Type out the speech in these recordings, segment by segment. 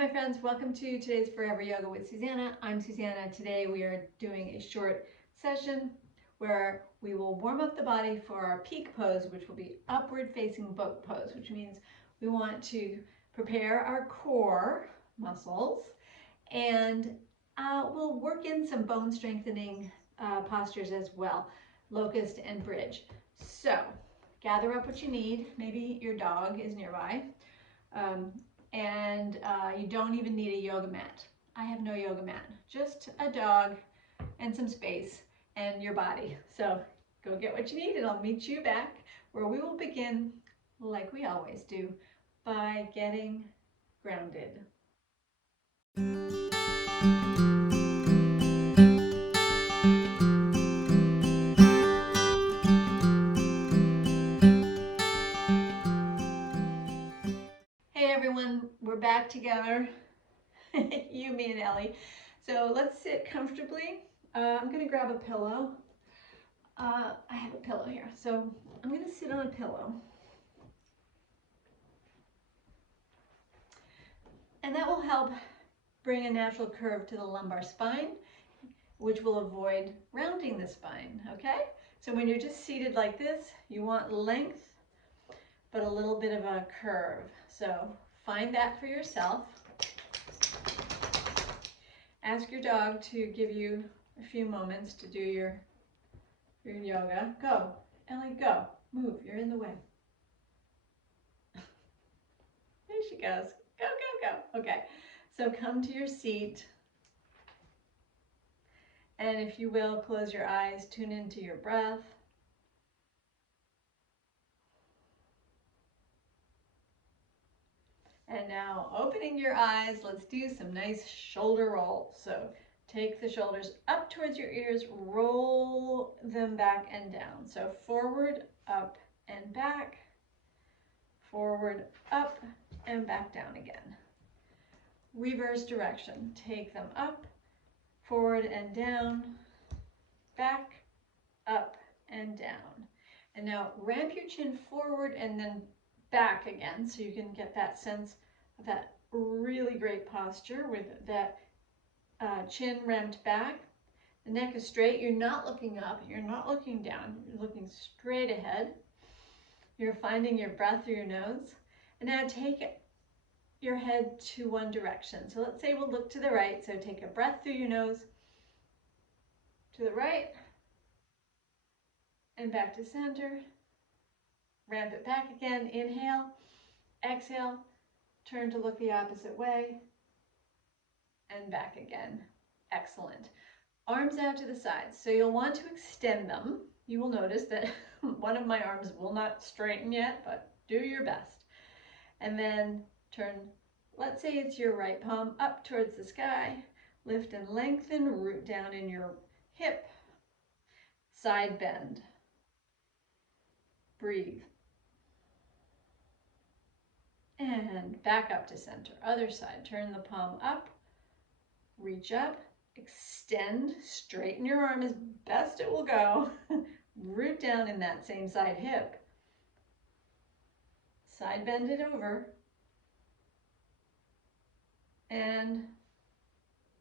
my friends, welcome to today's Forever Yoga with Susannah. I'm Susannah. Today we are doing a short session where we will warm up the body for our peak pose, which will be upward facing boat pose, which means we want to prepare our core muscles, and we'll work in some bone strengthening postures as well, locust and bridge. So gather up what you need. Maybe your dog is nearby. And you don't even need a yoga mat. I have no yoga mat, just a dog and some space and your body. So go get what you need and I'll meet you back where we will begin, like we always do, by getting grounded. Hey everyone, we're back together. You, me, and Ellie. So let's sit comfortably. I'm going to grab a pillow. I have a pillow here. So I'm going to sit on a pillow. And that will help bring a natural curve to the lumbar spine, which will avoid rounding the spine, okay? So when you're just seated like this, you want length, but a little bit of a curve. So find that for yourself. Ask your dog to give you a few moments to do your yoga. Go, Ellie, go. Move, you're in the way. There she goes. Go, go, go. Okay, so come to your seat. And if you will, close your eyes, tune into your breath. And now opening your eyes, let's do some nice shoulder rolls. So take the shoulders up towards your ears, roll them back and down. So forward, up and back, forward, up and back down again. Reverse direction, take them up, forward and down, back, up and down. And now ramp your chin forward and then back again, so you can get that sense of that really great posture with that chin ramped back. The neck is straight. You're not looking up. You're not looking down. You're looking straight ahead. You're finding your breath through your nose. And now take your head to one direction. So let's say we'll look to the right. So take a breath through your nose to the right and back to center. Ramp it back again. Inhale, exhale, turn to look the opposite way, and back again. Excellent. Arms out to the sides. So you'll want to extend them. You will notice that one of my arms will not straighten yet, but do your best. And then turn, let's say it's your right palm up towards the sky. Lift and lengthen, root down in your hip. Side bend. Breathe. And back up to center. Other side. Turn the palm up. Reach up. Extend. Straighten your arm as best it will go. Root down in that same side hip. Side bend it over. And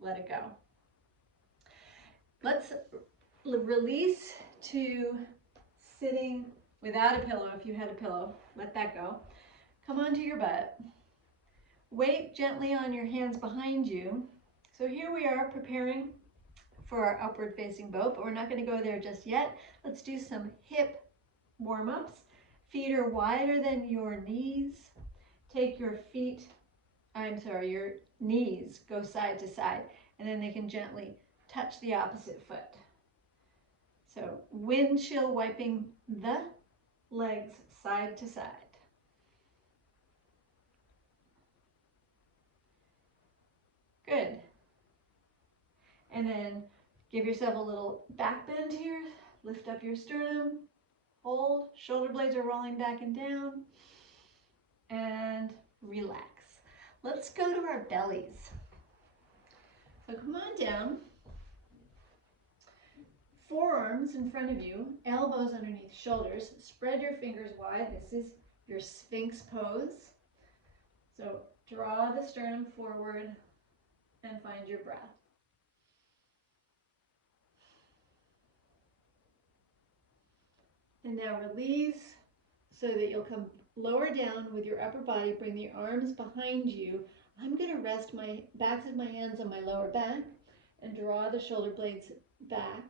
let it go. Let's release to sitting without a pillow. If you had a pillow, let that go. Come onto your butt. Weight gently on your hands behind you. So here we are preparing for our upward facing boat, but we're not going to go there just yet. Let's do some hip warm-ups. Feet are wider than your knees. Take your your knees go side to side, and then they can gently touch the opposite foot. So windshield wiping the legs side to side. Good. And then give yourself a little back bend here. Lift up your sternum. Hold. Shoulder blades are rolling back and down. And relax. Let's go to our bellies. So come on down. Forearms in front of you. Elbows underneath shoulders. Spread your fingers wide. This is your Sphinx pose. So Draw the sternum forward and find your breath. And now release so that you'll come lower down with your upper body. Bring the arms behind you. I'm going to rest my backs of my hands on my lower back and draw the shoulder blades back.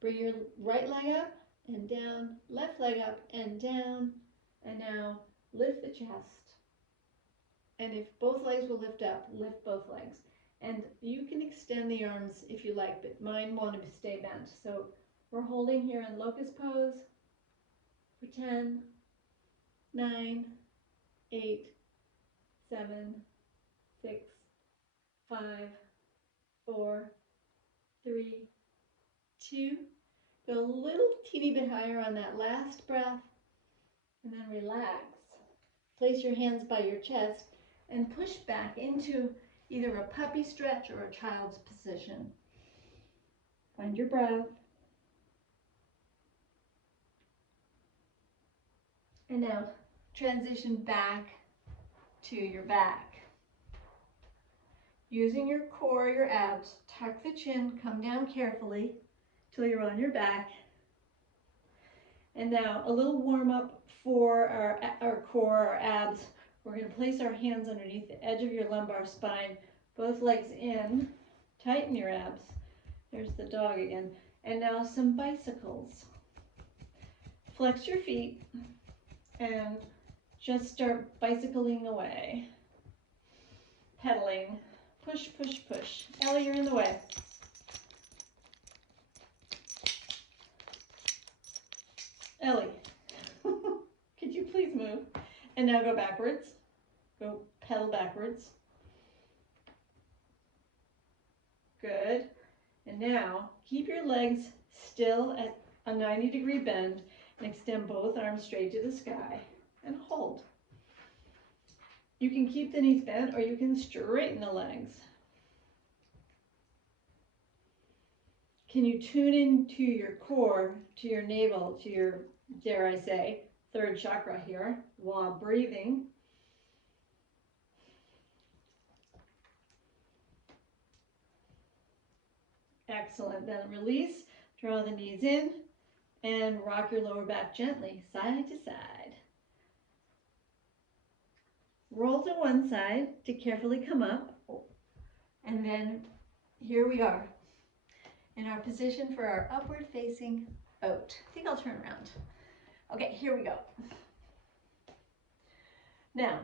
Bring your right leg up and down, left leg up and down, and now lift the chest. And if both legs will lift up, lift both legs. And you can extend the arms if you like, but mine want to stay bent. So we're holding here in locust pose for 10, 9, 8, 7, 6, 5, 4, 3, 2. Go a little teeny bit higher on that last breath, and then relax. Place your hands by your chest and push back into either a puppy stretch or a child's position. Find your breath. And now transition back to your back. Using your core, your abs, tuck the chin, come down carefully till you're on your back. And now a little warm up for our core, our abs. We're going to place our hands underneath the edge of your lumbar spine, both legs in, tighten your abs. There's the dog again. And now some bicycles. Flex your feet and just start bicycling away. Pedaling. Push, push, push. Ellie, you're in the way. Ellie, could you please move? And now go backwards. Go pedal backwards. Good. And now keep your legs still at a 90-degree bend and extend both arms straight to the sky and hold. You can keep the knees bent or you can straighten the legs. Can you tune into your core, to your navel, to your, dare I say, third chakra here while breathing? Excellent. Then release, draw the knees in, and rock your lower back gently, side to side. Roll to one side to carefully come up. And then here we are in our position for our upward facing oat. I think I'll turn around. Okay, here we go. Now,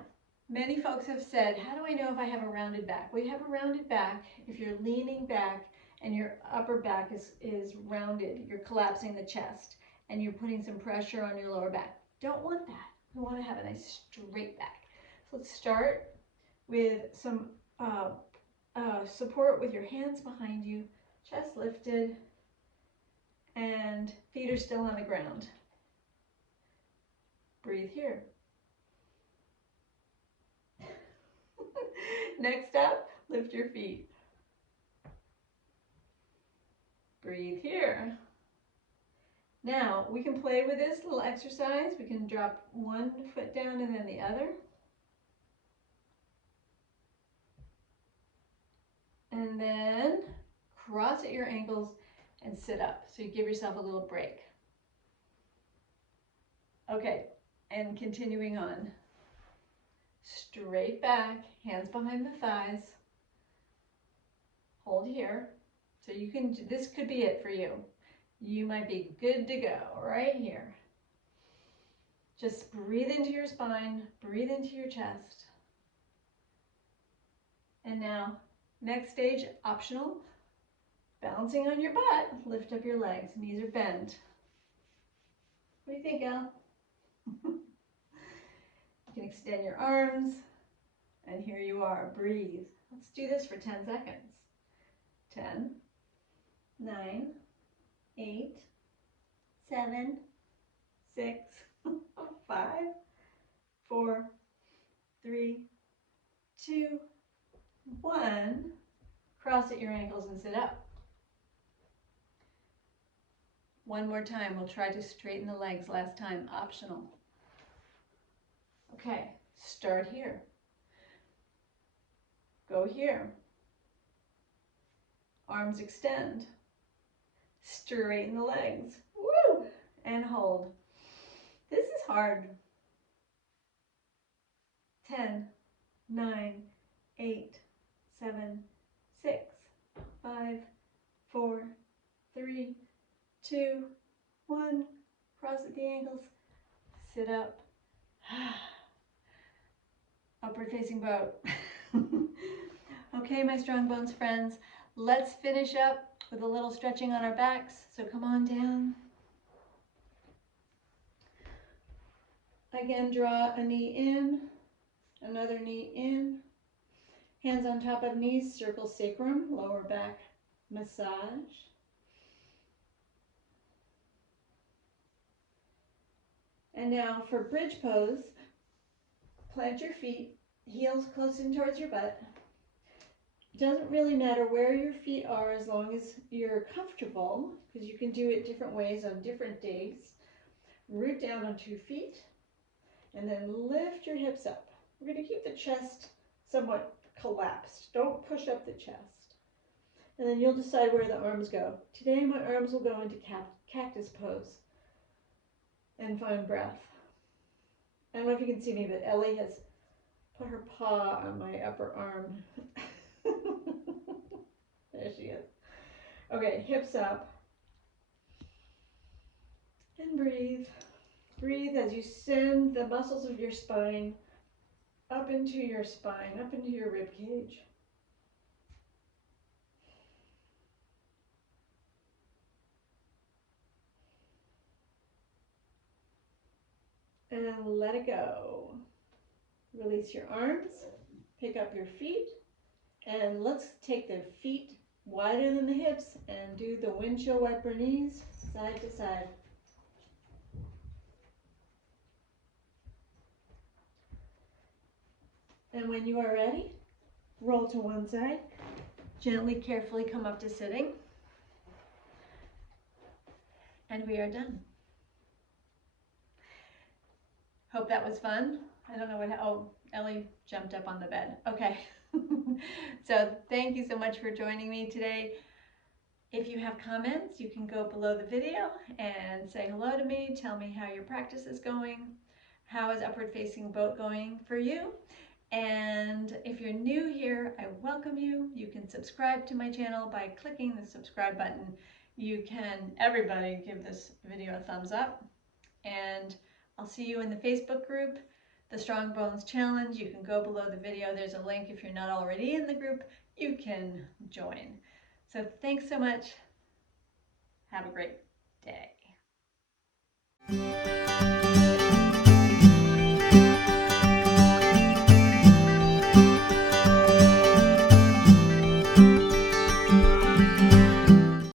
many folks have said, how do I know if I have a rounded back? Well, you have a rounded back if you're leaning back and your upper back is rounded. You're collapsing the chest and you're putting some pressure on your lower back. Don't want that. We want to have a nice straight back. So let's start with some support with your hands behind you, chest lifted, and feet are still on the ground. Breathe here. Next up, lift your feet. Breathe here. Now, we can play with this little exercise. We can drop one foot down and then the other. And then cross at your ankles and sit up. So you give yourself a little break. Okay, and continuing on. Straight back, hands behind the thighs. Hold here. So you can, this could be it for you. You might be good to go right here. Just breathe into your spine, breathe into your chest. And now, next stage, optional. Bouncing on your butt, lift up your legs, knees are bent. What do you think, Elle? You can extend your arms, and here you are, breathe. Let's do this for 10 seconds. 10, 9, 8, 7, 6, 5, 4, 3, 2, 1. Cross at your ankles and sit up. One more time, we'll try to straighten the legs. Last time, optional. Okay, start here. Go here. Arms extend. Straighten the legs. Woo! And hold. This is hard. 10, 9, 8, 7, 6, 5, 4, 3, 2, 1. Cross at the ankles. Sit up. Upward facing boat. Okay, my strong bones friends, let's finish up with a little stretching on our backs. So come on down. Again, draw a knee in, another knee in. Hands on top of knees, circle sacrum, lower back massage. And now for bridge pose, plant your feet, heels close in towards your butt. Doesn't really matter where your feet are as long as you're comfortable, because you can do it different ways on different days. Root down on 2 feet, and then lift your hips up. We're going to keep the chest somewhat collapsed. Don't push up the chest. And then you'll decide where the arms go. Today my arms will go into cactus pose and find breath. I don't know if you can see me, but Ellie has put her paw on my upper arm. There she is. Okay, hips up. And breathe. Breathe as you send the muscles of your spine up into your spine, up into your rib cage. And let it go. Release your arms, pick up your feet, and let's take the feet wider than the hips and do the windshield wiper knees side to side. And when you are ready, roll to one side, gently, carefully come up to sitting, and we are done. Hope that was fun. I don't know what, oh, Ellie jumped up on the bed. Okay. So thank you so much for joining me today. If you have comments, you can go below the video and say hello to me. Tell me how your practice is going. How is upward facing boat going for you? And if you're new here, I welcome you. You can subscribe to my channel by clicking the subscribe button. You can, everybody, give this video a thumbs up. And I'll see you in the Facebook group, the Strong Bones Challenge. You can go below the video. There's a link. If you're not already in the group, you can join. So thanks so much. Have a great day.